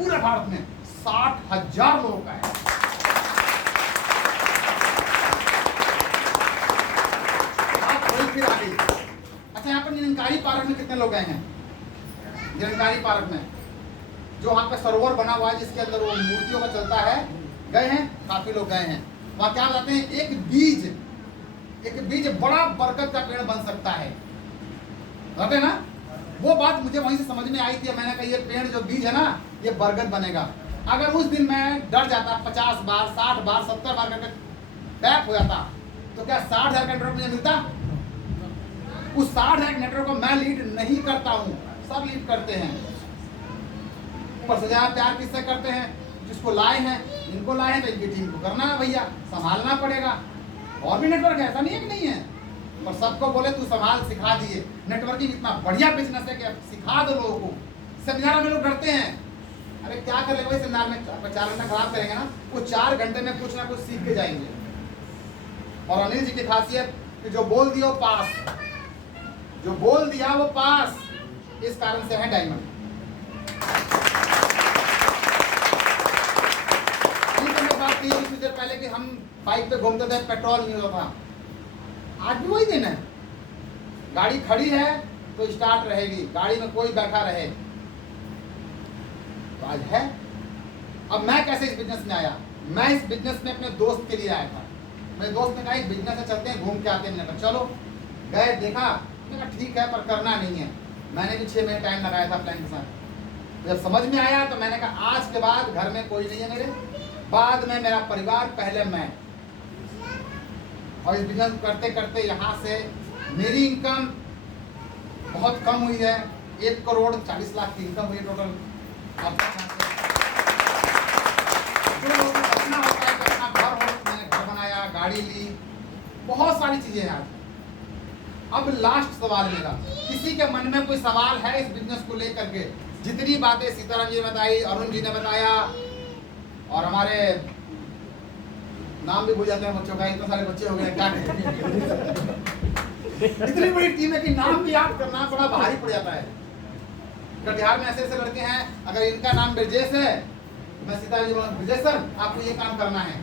पूरे भारत में 60,000 लोगों का है। फिर आगे, अच्छा यहाँ पर निरंकारी पार्क में कितने लोग गए हैं? निरंकारी पार्क में जो वहाँ पे सरोवर बना हुआ है जिसके अंदर वो मूर्तियों का चलता है, गए हैं? काफी लोग गए हैं। वहाँ क्या बताते हैं, एक बीज बड़ा बरगद का पेड़ बन सकता है, बताते हैं ना। वो बात मुझे वहीं से समझ में आई थी। मैंने कहा ये पेड़ जो बीज है ना, ये बरगद बनेगा। अगर उस दिन मैं डर जाता 50 बार 60 बार 70 बार करके टैप हो जाता, तो क्या 60,000 का नेटवर्क मुझे मिलता? उस 60,000 नेटवर्क को मैं लीड नहीं करता हूँ, सब लीड करते हैं। पर सजा प्यार किससे करते हैं? जिसको लाए हैं, इनको लाए हैं तो इनकी टीम को करना है भैया, संभालना पड़ेगा। और भी नेटवर्क है, ऐसा नहीं है कि नहीं है, पर सबको बोले तू संभाल, सिखा दिए। नेटवर्किंग इतना बढ़िया बिजनेस है कि सिखा दो लोगों को। सेमिनार में लोग डरते हैं, अरे क्या कर लेंगे भाई सेमिनार में, 4 घंटा खराब करेंगे ना। वो 4 घंटे में कुछ ना कुछ सीख के जाएंगे। और अनिल जी की खासियत कि जो बोल दिया वो पास, जो बोल दिया वो पास, इस कारण से है डायमंड। बात थी कुछ देर पहले कि हम बाइक पे घूमते थे, पेट्रोल नहीं होता था। आज भी वही दिन है, गाड़ी खड़ी है तो स्टार्ट रहेगी, गाड़ी में कोई बैठा रहे तो आज है। अब मैं कैसे इस बिजनेस में आया? मैं इस बिजनेस में अपने दोस्त के लिए आया था। मेरे दोस्त ने कहा एक बिजनेस से चलते हैं, घूम के आते हैं। मैंने कहा चलो, गए, देखा, मैंने कहा ठीक है पर करना नहीं है। मैंने भी 6 महीने टाइम लगाया था प्लान के साथ। जब समझ में आया तो मैंने कहा आज के बाद घर में कोई नहीं है मेरे, बाद में मेरा परिवार, पहले मैं। और इस बिजनेस करते करते यहाँ से मेरी इनकम बहुत कम हुई है, 1 करोड़ 40 लाख की इनकम हुई टोटल। जो लोगों को बचना होता है कि अपना घर हो, मैंने घर बनाया, गाड़ी ली, बहुत सारी चीजें हैं आज। अब लास्ट सवाल मेरा, किसी के मन में कोई सवाल है इस बिजनेस को लेकर के? जितनी बातें सीताराम जी ने बताई, अरुण जी ने बताया, और हमारे नाम भी भूल जाते हैं बच्चों का, इतने सारे बच्चे हो गए क्या इतनी बड़ी टीम है कि नाम भी याद करना बड़ा भारी पड़ जाता है। कटिहार में ऐसे ऐसे लड़के हैं, अगर इनका नाम ब्रजेश है, मैं सीताराम जी बोलूँ ब्रजेश सर आपको ये काम करना है,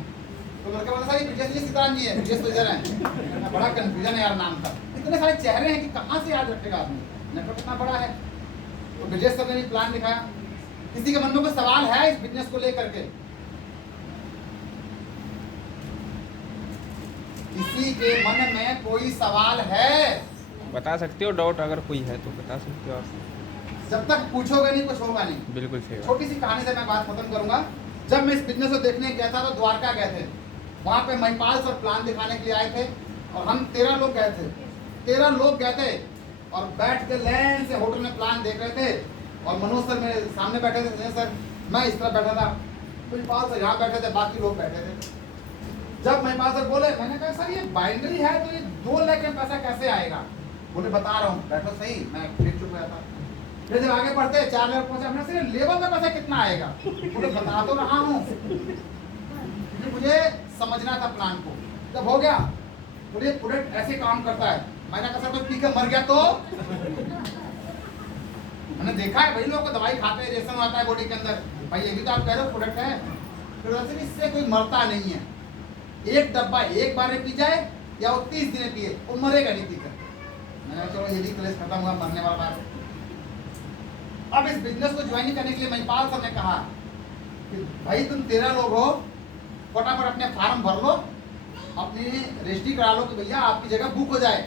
तो लड़के बोलते सर ये ब्रजेश जी सीताराम जी है, ब्रजेश तो इधर है। बड़ा कंफ्यूजन है यार नाम का, इतने सारे चेहरे हैं कि कहाँ से याद रखेगा आदमी, नेटवर्क इतना बड़ा है। तो ब्रजेश सर ने भी प्लान दिखाया। किसी के मन में कोई सवाल है इस बिजनेस को लेकर के? किसी के मन में कोई सवाल है? बता सकते हो डाउट, अगर कोई है तो बता सकते हो आप। जब तक पूछोगे नहीं कुछ होगा नहीं। बिल्कुल सही। छोटी सी कहानी से मैं बात खत्म करूंगा। जब मैं इस बिजनेस को देखने गया था तो द्वारका गए थे, वहां पे महिपाल सर प्लान दिखाने के लिए आए थे और हम 13 लोग गए थे। 13 लोग गए थे और बैठ के लाइन से होटल में प्लान देख रहे थे। और मनोज सर मेरे सामने बैठे थे, सर मैं इस तरह बैठा था, महिपाल सर यहाँ बैठे थे, बाकी लोग बैठे थे। जब महिपाल सर बोले, मैंने कहा सर ये बाइंड्री है तो ये 2 लाख में पैसा कैसे आएगा? बोले बता रहा हूँ, बैठो सही। मैं फिर चुप गया था। फिर जब आगे बढ़ते 4 लाख पहुंचे, हमने सर लेबर का पैसा कितना आएगा? बोले बता तो रहा हूँ, मुझे समझना था प्लान को। जब हो गया बोले प्रोडक्ट ऐसे काम करता है। मैंने कहा सर तो पी के मर गया तो? मैंने देखा है भाई लोग को दवाई खाते हैं, रेशम आता है बॉडी के अंदर, भाई ये भी तो आप कह रहे हो प्रोडक्ट है। फिर वैसे इससे कोई मरता नहीं है। एक डब्बा एक बार में पी जाए या वो 30 दिन पिए, वो मरेगा नहीं पीकर। मैंने कहा चलो ये भी क्लेश खत्म हुआ, मरने वाला बात। अब इस बिजनेस को ज्वाइन करने के लिए महिपाल सर ने कहा कि भाई तुम 13 लोग हो, फटाफट अपने फार्म भर लो, अपनी रजिस्ट्री करा लो कि भैया आपकी जगह बुक हो जाए।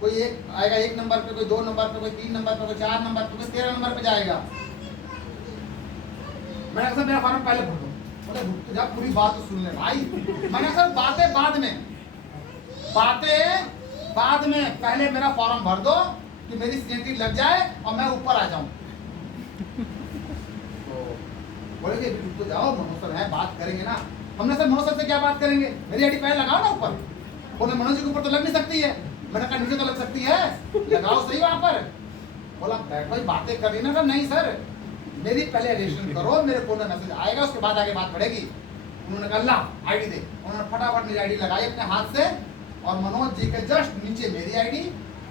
कोई एक आएगा 1 नंबर पे, कोई 2 नंबर पे, कोई 3 नंबर पे, कोई 4 नंबर पे, कोई 13 नंबर पे जाएगा। मैंने कहा मेरा फार्म पहले भर दो। बोले रुक जा, पूरी बात तो सुन ले भाई। मैंने कहा बातें बाद में, पहले मेरा फॉर्म भर दो कि मेरी सिग्नेचर लग जाए और मैं ऊपर आ जाऊं। तो बोले कि रुक तो जाओ, मनोज सर है, बात करेंगे ना। हमने सर मनोज सर से क्या बात करेंगे, मेरी आईडी पहले लगाओ ना ऊपर। बोले मनोज जी के ऊपर तो लग नहीं सकती है। मैंने कहा नीचे तो लग सकती है, लगाओ सही वहां पर। बोला बैठो बातें कर रही ना। नहीं सर मेरी पहले रजिस्ट्रेशन करो, मेरे फोन में मैसेज आएगा, उसके बाद आगे बात बढ़ेगी। उन्होंने कहा ला आईडी दे। उन्होंने फटाफट मेरी आईडी लगाई अपने हाथ से और मनोज जी के जस्ट नीचे मेरी आईडी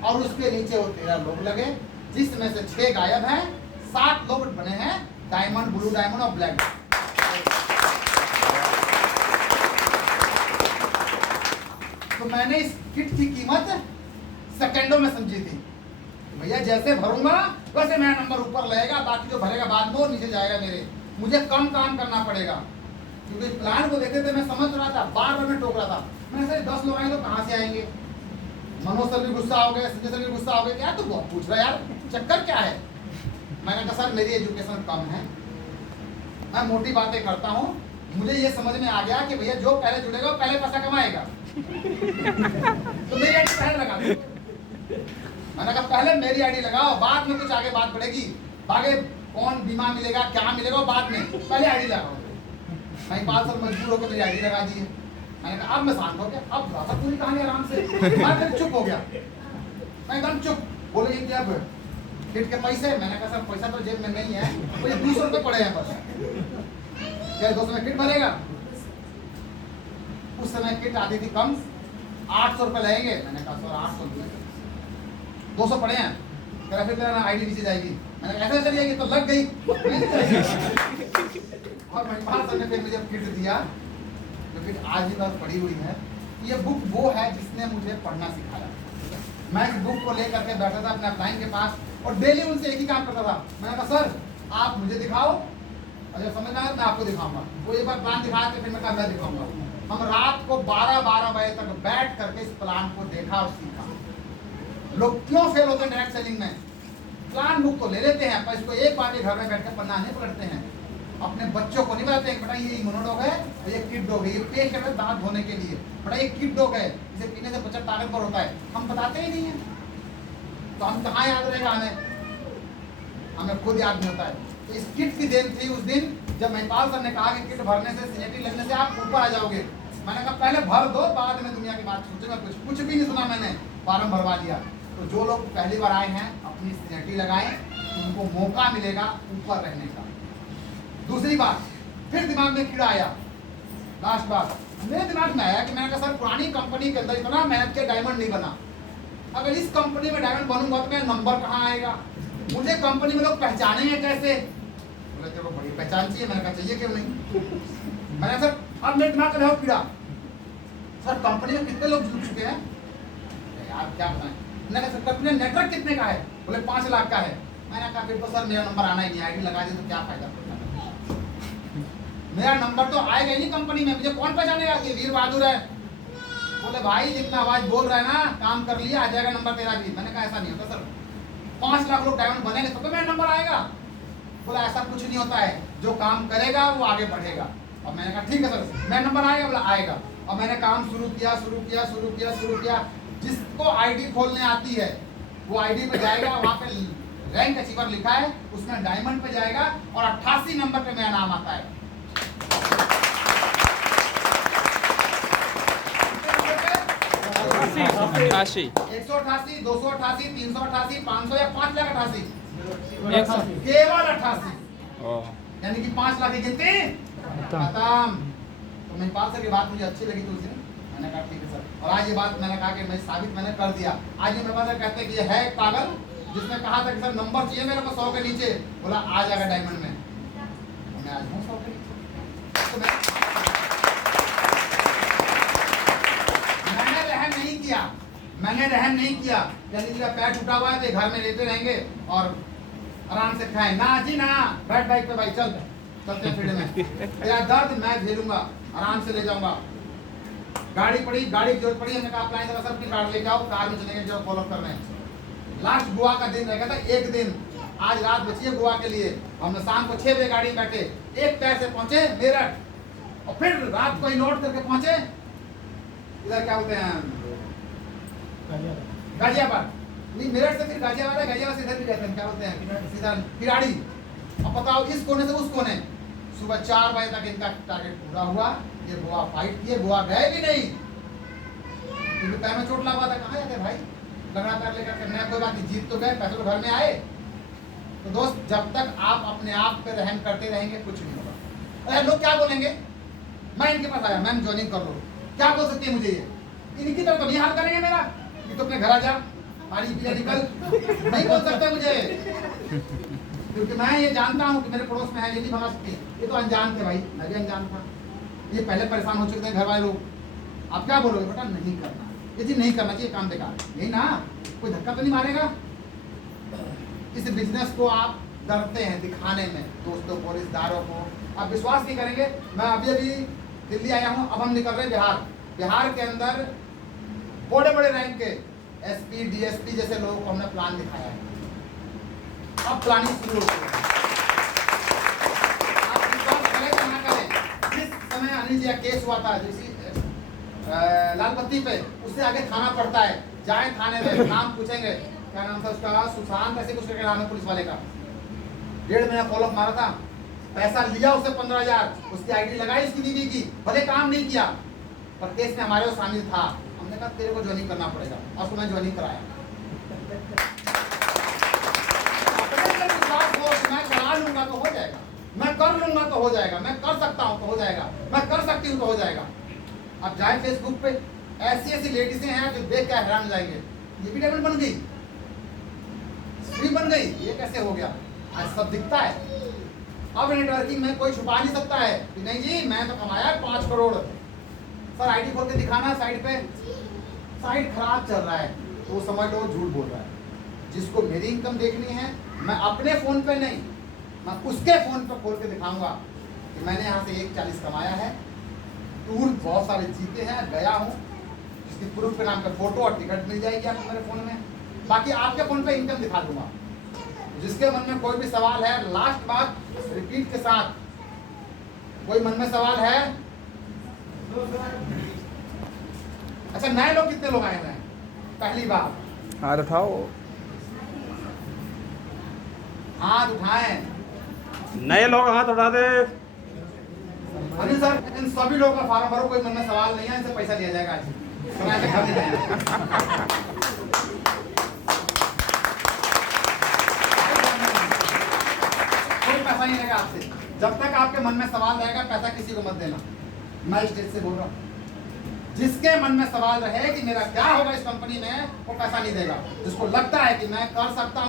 और उसके नीचे वो 13 लोग लगे, जिसमें से 6 गायब हैं, 7 लोग बने हैं डायमंड, ब्लू डायमंड और ब्लैक। तो मैंने इस किट की कीमत सेकंडों में समझी थी। भैया जैसे भरूंगा वैसे मेरा नंबर ऊपर रहेगा, बाकी जो भरेगा बाद में वो नीचे जाएगा मेरे। मुझे कम काम करना पड़ेगा, क्योंकि प्लान को देखते थे मैं समझ रहा था, बार बार मैं टोक रहा था। मैंने सर 10 लोग आएंगे तो कहाँ से आएंगे? मनोज सर भी गुस्सा हो गए, संजय सर भी गुस्सा हो गए, क्या तू बहुत पूछ रहा है यार, चक्कर क्या है? मैंने कहा सर मेरी एजुकेशन कम है, मैं मोटी बातें करता हूँ, मुझे ये समझ में आ गया कि भैया जो पहले जुड़ेगा वो पहले पैसा कमाएगा। तो मेरी आईडी पहले लगा दो। मैंने कहा पहले मेरी आईडी लगाओ, बाद में कुछ आगे बात बढ़ेगी, आगे कौन बीमा मिलेगा क्या मिलेगा बाद में, पहले आईडी लगाओ। मैं 5 साल मजबूर होकर मेरी आईडी लगा दी है। मैंने कहा अब मैं शांत हो गया, अब ज्यादा पूरी कहानी आराम से। मैं फिर चुप हो गया, मैं एकदम चुप। बोले कि अब किट के पैसे? मैंने कहा सर पैसा तो जेब में नहीं है, मुझे 200 रुपये पड़े हैं बस। क्या 200 में किट भरेगा? उस समय किट आती थी कम, 800 रुपये लगेंगे। मैंने कहा सर 800 रुपये 200 पड़े हैं। कह फिर मेरा आईडी नीचे जाएगी। मैंने कहा ऐसे चली जाएगी तो लग गई। और महिपाल सर ने फिर मुझे किट दिया, जो किट आज भी बस पड़ी हुई है। ये बुक वो है जिसने मुझे पढ़ना सिखाया। मैं इस बुक को लेकर के बैठा था अपने अपलाइन के पास और डेली उनसे एक ही काम करता था। मैंने कहा सर आप मुझे दिखाओ, अगर समझ में आया मैं आपको दिखाऊंगा। वो एक बार प्लान दिखाया तो फिर मैं कहा मैं दिखाऊंगा। हम रात को 12-12 बजे तक बैठ करके इस प्लान को देखा और सीखा। लोग क्यों फेल होते हैं डायरेक्ट सेलिंग में? प्लान बुक तो ले लेते हैं पर इसको एक बार घर में बैठ कर पढ़ना नहीं पकड़ते हैं। अपने बच्चों को नहीं बताते बेटा ये इम्यूनोडॉग है और ये किड डॉग है, ये पेस्ट है दांत धोने के लिए, बेटा ये किड डॉग है, इसे पीने से बच्चा ताकतवर होता है। हम बताते ही नहीं है, तो हम कहाँ याद रहेगा हमें खुद याद नहीं होता है। तो इस किट की देन थी उस दिन जब महिपाल सर ने कहा कि किट भरने से सीएटी लगने से आप ऊपर आ जाओगे। मैंने कहा पहले भर दो, बाद में दुनिया की बात सोचूंगा। कुछ भी नहीं सुना मैंने, फॉर्म भरवा दिया। तो जो लोग पहली बार आए हैं अपनी सीएटी लगाएं, उनको मौका मिलेगा ऊपर रहने का। दूसरी बात, फिर दिमाग में कीड़ा आया। लास्ट बात मेरे दिमाग में आया कि मैंने कहा सर पुरानी कंपनी के अंदर इतना मेहनत के डायमंड नहीं बना, अगर इस कंपनी में डायमंड बनूंगा तो मेरा नंबर कहाँ आएगा? मुझे कंपनी में लोग पहचानेंगे कैसे? बोले तेरे को बड़ी पहचान चाहिए। मैंने कहा चाहिए क्यों नहीं। मैंने सर अब मेरे दिमाग में कीड़ा, सर कंपनी में कितने लोग जुड़ चुके हैं यार क्या बताएं। मैंने कहा सर कंपनी नेटवर्क कितने का है? बोले 5 लाख का है। मैंने कहा फिर तो सर मेरा नंबर आना ही नहीं, आईडी लगा दी तो क्या फायदा? मेरा नंबर तो आएगा ही नहीं कंपनी में, मुझे कौन पहचानेगा कि वीर बहादुर है? बोले भाई जितना आवाज बोल रहा है ना, काम कर लिया आ जाएगा नंबर तेरा भी। मैंने कहा ऐसा नहीं होता सर, 5 लाख लोग डायमंड बनेंगे तो मेरा नंबर आएगा। बोला ऐसा कुछ नहीं होता है, जो काम करेगा वो आगे बढ़ेगा। और मैंने कहा ठीक है सर मेरा नंबर आएगा। बोला आएगा। और मैंने काम शुरू किया। जिसको आईडी खोलने आती है वो आईडी पे जाएगा, वहाँ पे रैंक अचीवर लिखा है, उसमें डायमंड पे जाएगा और 88 नंबर पे मेरा नाम आता है। 88 188, 288, 388, 500 या 5,88,000 100 केवल 88। यानी कि 5 लाख की गिनती खत्म। तो महिपाल सर की बात मुझे अच्छी लगी तो उस दिन मैंने कहा ठीक है सर। और आज ये बात मैंने कहा कि मैं साबित मैंने कर दिया। आज ये महिपाल सर कहते हैं कि ये है एक पागल जिसने कहा था कि सर नंबर चाहिए मेरे को 100 के नीचे, बोला आ जाएगा डायमंड में। मैं आज हूँ 100 के नीचे। तो मैंने रहम नहीं किया। यानी जी का पैर टूटा हुआ है तो घर में लेटे रहेंगे और आराम से खाएं ना जी ना, बैठ बाइक पे भाई चलते फील्ड में। या दर्द मैं झेलूंगा, आराम से ले जाऊंगा। गाड़ी की जरूरत पड़ी, हमने कहा अप्लायंस वाला सब की कार लेके आओ, कार में चलेंगे जो फॉलो कर रहे हैं। लास्ट गोवा का दिन रहेगा था, एक दिन आज रात बची है गोवा के लिए। हमने शाम को 6 बजे गाड़ी में बैठे, एक पैर से पहुंचे मेरठ और फिर रात को ही लौट करके पहुंचे इधर क्या बोलते हैं गाजियाबाद। नहीं मेरठ से फिर गाजियाबाद है, गाजियाबाद से इधर भी रहते हैं क्या बोलते हैं सीधा किराड़ी। अब बताओ इस कोने से उस कोने, सुबह 4 बजे तक इनका टारगेट पूरा हुआ। ये गोवा फाइट किए, गोवा गए भी नहीं क्योंकि पैर में चोट लगा हुआ था। कहाँ जाते भाई, लगातार लेकर करना है, कोई बात नहीं, जीत तो गए, पैसे तो घर में आए। तो दोस्त जब तक आप अपने आप पे रहम करते रहेंगे कुछ नहीं होगा। अरे लोग क्या बोलेंगे, मैं इनके पास आया मैम ज्वाइनिंग कर लो, क्या बोल सकती है मुझे ये? इनकी तरफ तो नहीं हाल करेंगे मेरा कि तो अपने घर आ जा, पानी पी निकल, नहीं बोल सकते मुझे। क्योंकि मैं ये जानता हूँ कि मेरे पड़ोस में है, ये नहीं बना सकती। ये तो अनजान थे भाई, मैं भी अनजान था। ये पहले परेशान हो चुके थे घर वाले लोग। आप क्या बोलोगे बेटा, नहीं करना, ये चीज नहीं करना चाहिए, काम बेकार है, यही ना, कोई धक्का तो नहीं मारेगा। इस बिजनेस को आप डरते हैं दिखाने में दोस्तों को, रिश्तेदारों को, आप विश्वास नहीं करेंगे। मैं अभी अभी दिल्ली आया हूँ, अब हम निकल रहे हैं बिहार। बिहार के अंदर बड़े बड़े रैंक के एसपी डीएसपी जैसे लोगों को हमने प्लान दिखाया है। अब प्लानिंग शुरू हो चुकी है। आप विश्वास करें या ना करें, जिस समय अनिल जी का केस हुआ था जिस लाल बत्ती पे, उससे आगे थाना पड़ता है, जाए थाने में, नाम पूछेंगे, क्या नाम था उसका, सुशांत ऐसे कुछ करके नाम है पुलिस वाले का। 1.5 महीना फॉलोअप मारा था, पैसा लिया उससे 15,000, उसकी आईडी लगाई उसकी बीवी की, भले काम नहीं किया पर केस में हमारे वो शामिल था। हमने कहा तेरे को ज्वाइनिंग करना पड़ेगा, और उसको मैं ज्वाइनिंग कराया। मैं करा लूंगा तो हो जाएगा, मैं कर लूंगा तो हो जाएगा, मैं कर सकता हूं तो हो जाएगा, मैं कर सकती हूं तो हो जाएगा। अब जाए फेसबुक पे, ऐसी ऐसी लेडीजें हैं जो देख के हैरान हो जाएंगे, ये भी डायमंड बन गई, स्त्री बन गई, ये कैसे हो गया, आज सब दिखता है। अब नेटवर्किंग में कोई छुपा नहीं सकता है कि नहीं जी मैं तो कमाया 5 करोड़। सर आईडी खोल के दिखाना साइड पे, साइड खराब चल रहा है तो वो समझ लो झूठ बोल रहा है। जिसको मेरी इनकम देखनी है, मैं अपने फोन पे नहीं, मैं उसके फोन पे खोल के दिखाऊंगा कि मैंने यहाँ से 1,40 कमाया है, टूर बहुत सारे जीते हैं, गया हूँ, जिसकी प्रूफ के नाम पे फोटो और टिकट मिल जाएगी आपको मेरे फोन में। बाकी आपके फोन पे इनकम दिखा दूंगा। जिसके मन में कोई भी सवाल है, लास्ट बात रिपीट के साथ, कोई मन में सवाल है? अच्छा नए लोग कितने लोग आए हुए हैं पहली बार? हाथ उठाओ, हाथ उठाएं। नए लोग हाथ उठा दे। अनिल सर इन सभी लोगों का फार्म भरो, कोई मन में सवाल नहीं है, इनसे पैसा लिया जाएगा आज ही। समय से घर नहीं जाएगा। कोई पैसा नहीं लेगा आपसे, जब तक आपके मन में सवाल रहेगा पैसा किसी को मत देना। मैं स्टेज से बोल रहा हूँ, जिसके मन में सवाल रहे कि मेरा क्या होगा इस कंपनी में, वो पैसा नहीं देगा। जिसको लगता है कि मैं कर सकता हूँ